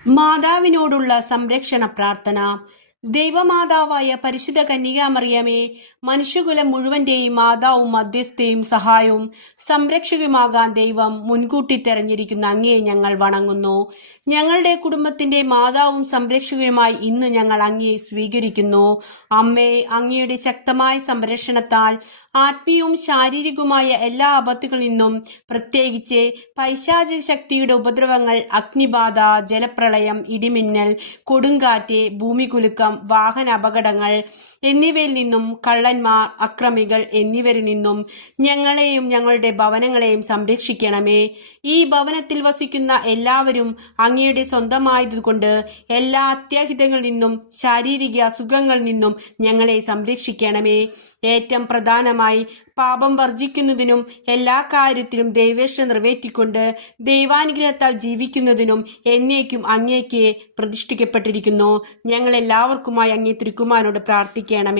മാതാവിനോടുള്ള സംരക്ഷണ പ്രാർത്ഥന. ദൈവമാതാവായ പരിശുദ്ധ കന്യകാമറിയമേ, മനുഷ്യകുലം മുഴുവന്റെയും മാതാവും മധ്യസ്ഥയും സഹായവും സംരക്ഷകയുമാകാൻ ദൈവം മുൻകൂട്ടി തെരഞ്ഞിരിക്കുന്ന അങ്ങയെ ഞങ്ങൾ വണങ്ങുന്നു. ഞങ്ങളുടെ കുടുംബത്തിന്റെ മാതാവും സംരക്ഷകയുമായി ഇന്ന് ഞങ്ങൾ അങ്ങയെ സ്വീകരിക്കുന്നു. അമ്മേ, അങ്ങയുടെ ശക്തമായ സംരക്ഷണത്താൽ ആത്മീയവും ശാരീരികവുമായ എല്ലാ ആപത്തുകളിൽ നിന്നും, പ്രത്യേകിച്ച് പൈശാചിക ശക്തിയുടെ ഉപദ്രവങ്ങൾ, അഗ്നിബാധ, ജലപ്രളയം, ഇടിമിന്നൽ, കൊടുങ്കാറ്റ്, ഭൂമികുലുക്കം, വാഹന അപകടങ്ങൾ എന്നിവയിൽ നിന്നും, കള്ളന്മാർ, അക്രമികൾ എന്നിവരിൽ നിന്നും ഞങ്ങളെയും ഞങ്ങളുടെ ഭവനങ്ങളെയും സംരക്ഷിക്കണമേ. ഈ ഭവനത്തിൽ വസിക്കുന്ന എല്ലാവരും അങ്ങയുടെ സ്വന്തമായതുകൊണ്ട് എല്ലാ അത്യാഹിതങ്ങളിൽ നിന്നും ശാരീരിക അസുഖങ്ങളിൽ നിന്നും ഞങ്ങളെ സംരക്ഷിക്കണമേ. ഏറ്റവും പ്രധാനമായി പാപം വർജിക്കുന്നതിനും എല്ലാ കാര്യത്തിലും ദൈവേഷ്ട നിറവേറ്റിക്കൊണ്ട് ദൈവാനുഗ്രഹത്താൽ ജീവിക്കുന്നതിനും എന്നേക്കും അങ്ങേക്ക് പ്രതിഷ്ഠിക്കപ്പെട്ടിരിക്കുന്നു. ഞങ്ങൾ എല്ലാവർക്കുമായി അങ്ങേ തിരുക്കുമാരനോട് പ്രാർത്ഥിക്കണമേ.